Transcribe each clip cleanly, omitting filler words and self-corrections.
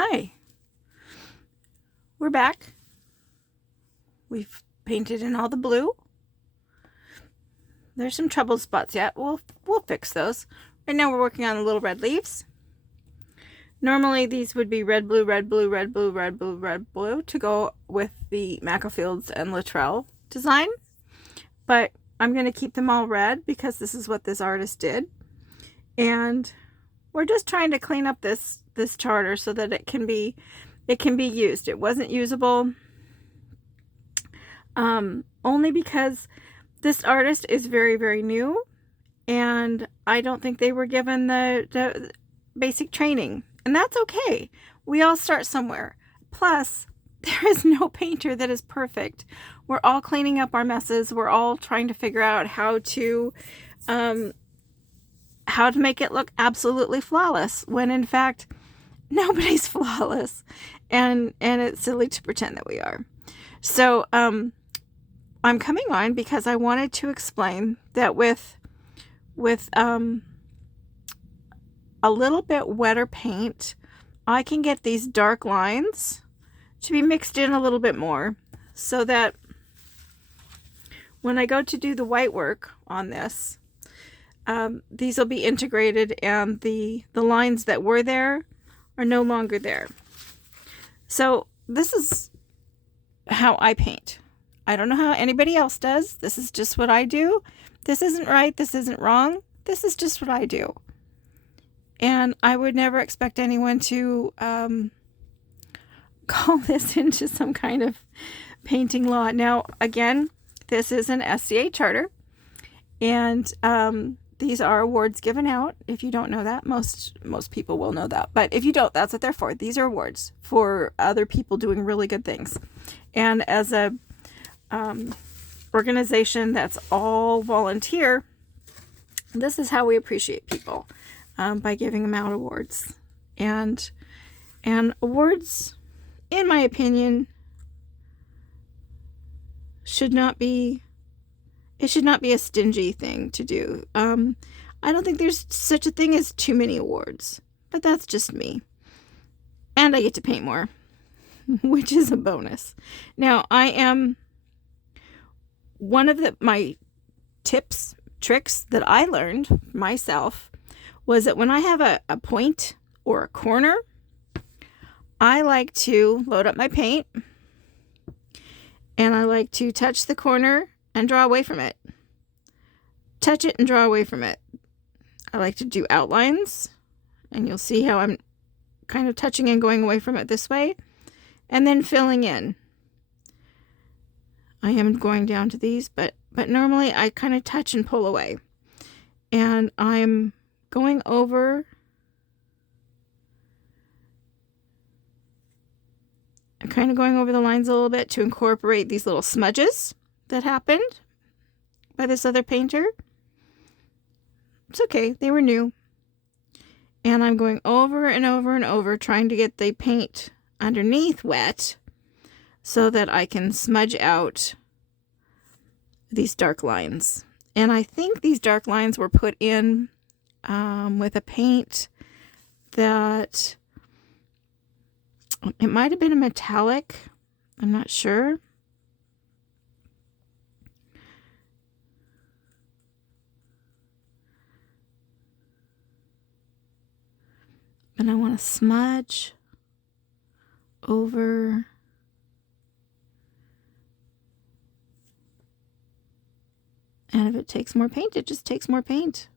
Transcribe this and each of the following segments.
Hi, we're back. We've painted in all the blue. There's some trouble spots yet. We'll fix those. Right now we're working on the little red leaves. Normally these would be red, blue, red, blue, red, blue, red, blue, red, blue to go with the Macklefields and Luttrell design. But I'm going to keep them all red because this is what this artist did. And we're just trying to clean up this charter so that it can be used. It wasn't usable only because this artist is very, very new, and I don't think they were given the basic training, and that's okay. We all start somewhere. Plus, there is no painter that is perfect. We're all cleaning up our messes. We're all trying to figure out how to make it look absolutely flawless, when in fact nobody's flawless, and it's silly to pretend that we are. So I'm coming on because I wanted to explain that with a little bit wetter paint, I can get these dark lines to be mixed in a little bit more, so that when I go to do the white work on this, these will be integrated, and the lines that were there are no longer there. So this is how I paint. I don't know how anybody else does. This is just what I do. This isn't right. This isn't wrong. This is just what I do. And I would never expect anyone to call this into some kind of painting law. Now, again, this is an SCA charter, and these are awards given out. If you don't know that, most people will know that. But if you don't, that's what they're for. These are awards for other people doing really good things. And as a organization that's all volunteer, this is how we appreciate people, by giving them out awards. And awards, in my opinion, should not be a stingy thing to do. I don't think there's such a thing as too many awards, but that's just me. And I get to paint more, which is a bonus. Now, I am one of my tricks that I learned myself was that when I have a point or a corner, I like to load up my paint, and I like to touch the corner and draw away from it. Touch it and draw away from it. I like to do outlines, and you'll see how I'm kind of touching and going away from it this way, and then filling in. I am going down to these, but normally I kind of touch and pull away. And I'm going over the lines a little bit to incorporate these little smudges that happened by this other painter. It's okay, they were new. And I'm going over and over and over, trying to get the paint underneath wet so that I can smudge out these dark lines. And I think these dark lines were put in with a paint that, it might have been a metallic, I'm not sure. And I want to smudge over and if it takes more paint, it just takes more paint.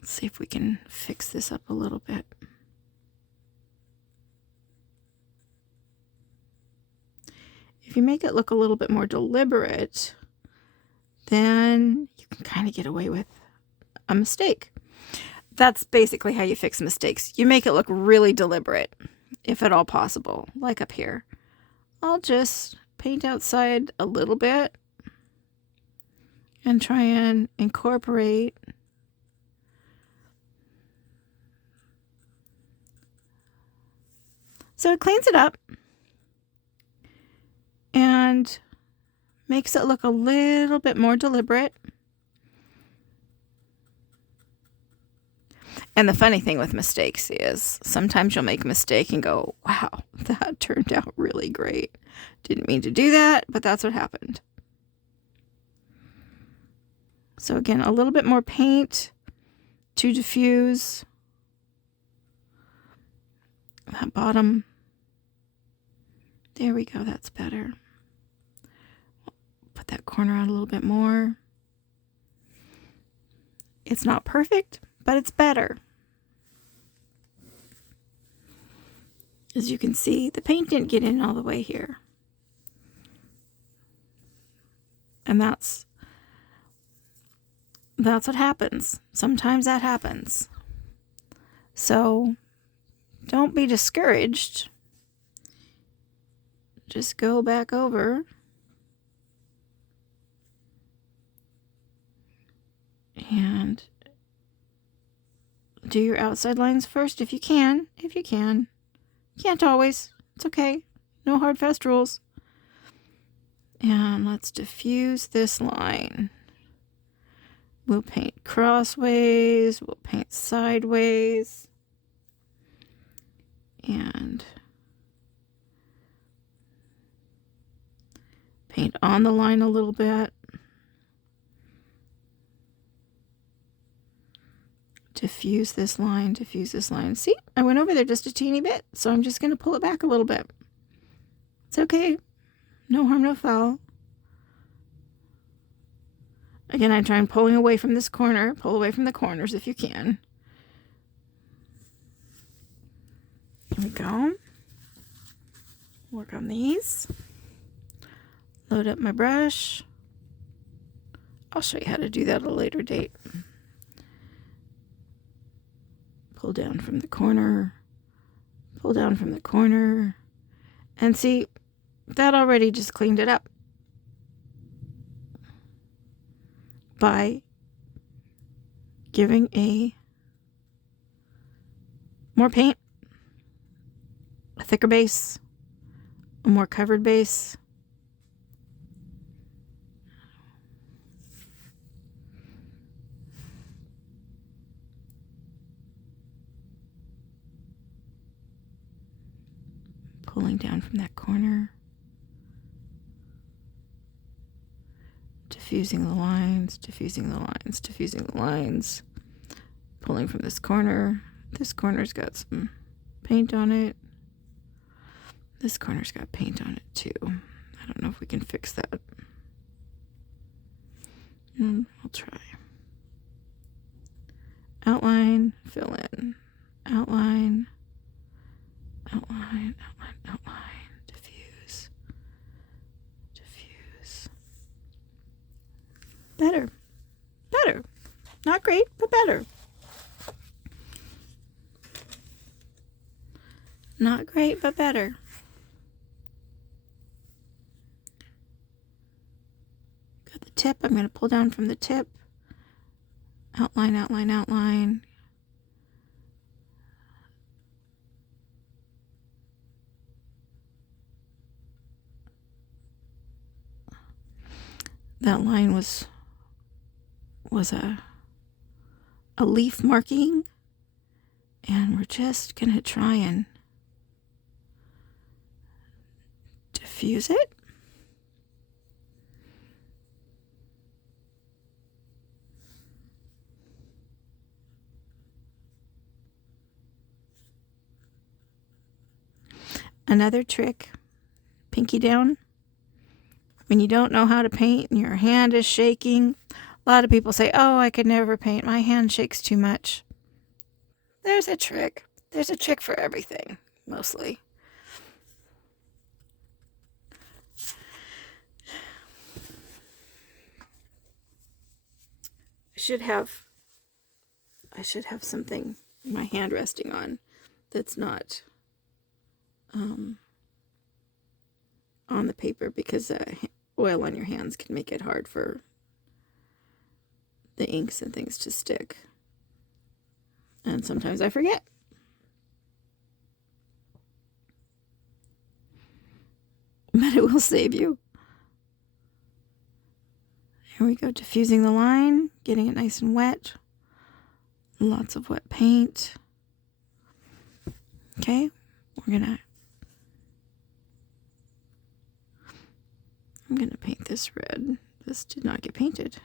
Let's see if we can fix this up a little bit. If you make it look a little bit more deliberate, then you can kind of get away with a mistake. That's basically how you fix mistakes. You make it look really deliberate, if at all possible, like up here. I'll just paint outside a little bit and try and incorporate so it cleans it up and makes it look a little bit more deliberate. And the funny thing with mistakes is sometimes you'll make a mistake and go, wow, that turned out really great. Didn't mean to do that, but that's what happened. So again, a little bit more paint to diffuse that bottom. There we go, that's better. Put that corner out a little bit more. It's not perfect, but it's better. As you can see, the paint didn't get in all the way here. And that's what happens. Sometimes that happens. So don't be discouraged. Just go back over and do your outside lines first if you can. If you can. Can't always. It's okay. No hard, fast rules. And let's diffuse this line. We'll paint crossways. We'll paint sideways. And paint on the line a little bit. Diffuse this line, diffuse this line. See, I went over there just a teeny bit, so I'm just going to pull it back a little bit. It's okay. No harm, no foul. Again, I try and pulling away from this corner. Pull away from the corners if you can. Here we go. Work on these. Load up my brush. I'll show you how to do that at a later date. Pull down from the corner, pull down from the corner, and see, that already just cleaned it up by giving a more paint, a thicker base, a more covered base. Pulling down from that corner, diffusing the lines, diffusing the lines, diffusing the lines, pulling from this corner. This corner's got some paint on it. This corner's got paint on it too. I don't know if we can fix that. I'll try. Outline, fill in. Outline, outline, outline, outline, diffuse, diffuse. Better, better. Not great, but better. Not great, but better. Got the tip. I'm going to pull down from the tip. Outline, outline, outline. That line was a leaf marking, and we're just gonna try and diffuse it. Another trick, pinky down. When you don't know how to paint and your hand is shaking, a lot of people say, oh, I could never paint. My hand shakes too much. There's a trick. There's a trick for everything, mostly. I should have something my hand resting on that's not on the paper, because oil on your hands can make it hard for the inks and things to stick. And sometimes I forget. But it will save you. Here we go, diffusing the line, getting it nice and wet. Lots of wet paint. Okay, I'm gonna paint this red. This did not get painted.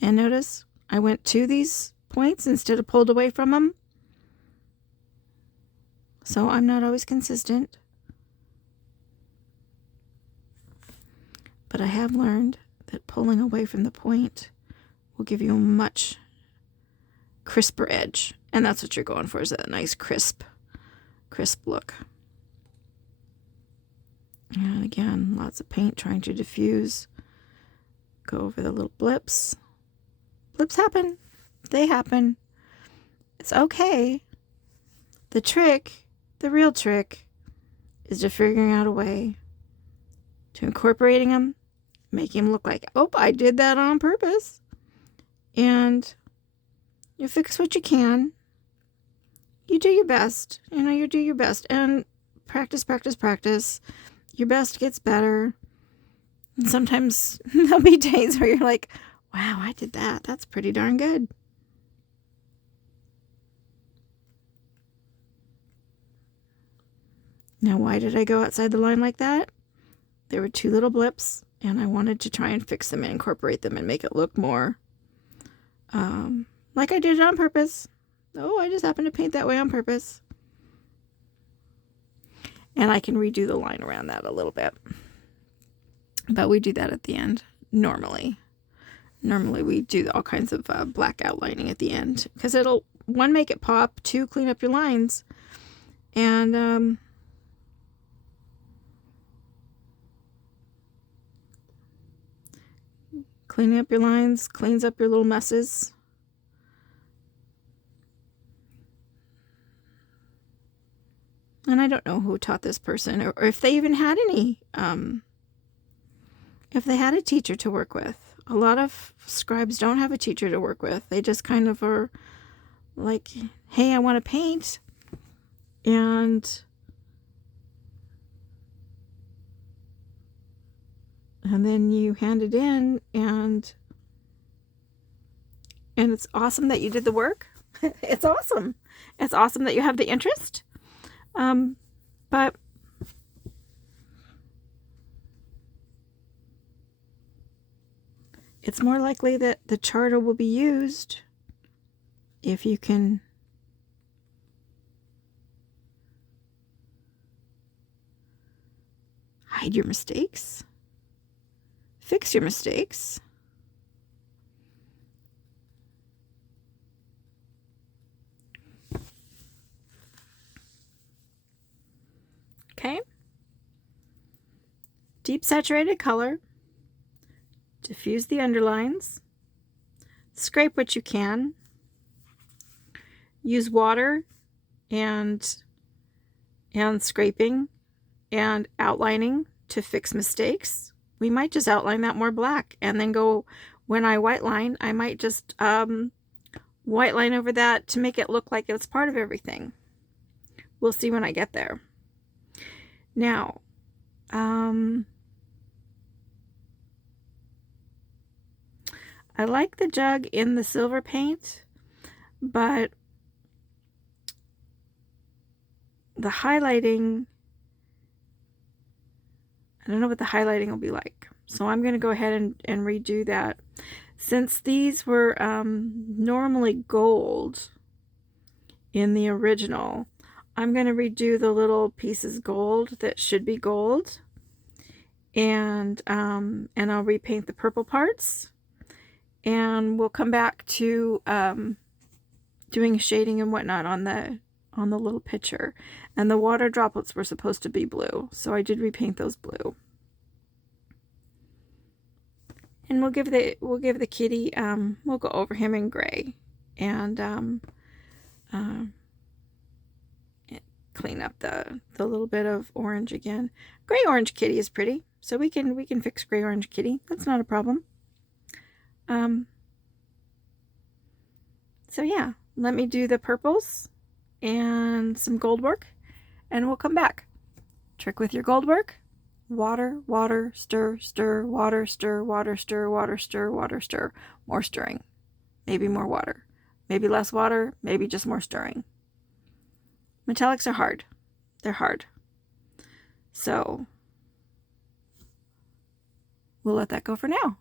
And notice I went to these points instead of pulled away from them. So I'm not always consistent. But I have learned that pulling away from the point will give you a much crisper edge. And that's what you're going for, is that nice crisp look. And again, lots of paint trying to diffuse. Go over the little blips. Blips happen. They happen. It's okay. The trick, the real trick, is to figuring out a way to incorporating them, making them look like, oh, I did that on purpose. And you fix what you can. You do your best. You do your best. And practice, practice, practice. Your best gets better. And sometimes there'll be days where you're like, wow, I did that. That's pretty darn good. Now, why did I go outside the line like that? There were two little blips, and I wanted to try and fix them and incorporate them and make it look more like I did it on purpose. Oh, I just happened to paint that way on purpose. And I can redo the line around that a little bit. But we do that at the end, normally. Normally we do all kinds of black outlining at the end. Because it'll, one, make it pop, two, clean up your lines. And cleaning up your lines cleans up your little messes. And I don't know who taught this person, or if they even had any, if they had a teacher to work with. A lot of scribes don't have a teacher to work with. They just kind of are like, hey, I want to paint. And then you hand it in, and it's awesome that you did the work. It's awesome. It's awesome that you have the interest. But it's more likely that the charter will be used if you can hide your mistakes, fix your mistakes. Okay. Deep saturated color. Diffuse the underlines. Scrape what you can. Use water and scraping and outlining to fix mistakes. We might just outline that more black and then go, when I white line, I might just white line over that to make it look like it's part of everything. We'll see when I get there. Now, I like the jug in the silver paint, but the highlighting, I don't know what the highlighting will be like. So I'm going to go ahead and redo that. Since these were normally gold in the original, I'm going to redo the little pieces gold that should be gold, and I'll repaint the purple parts, and we'll come back to doing shading and whatnot on the little picture. And the water droplets were supposed to be blue, so I did repaint those blue. And we'll give the kitty, we'll go over him in gray, and clean up the little bit of orange again. Gray orange kitty is pretty, so we can fix gray orange kitty. That's not a problem. So yeah, let me do the purples and some gold work, and we'll come back. Trick with your gold work: water, water, stir, stir, water, stir, water, stir, water, stir, water, stir. More stirring. maybe more water. Maybe less water, maybe just more stirring. Metallics are hard. They're hard. So we'll let that go for now.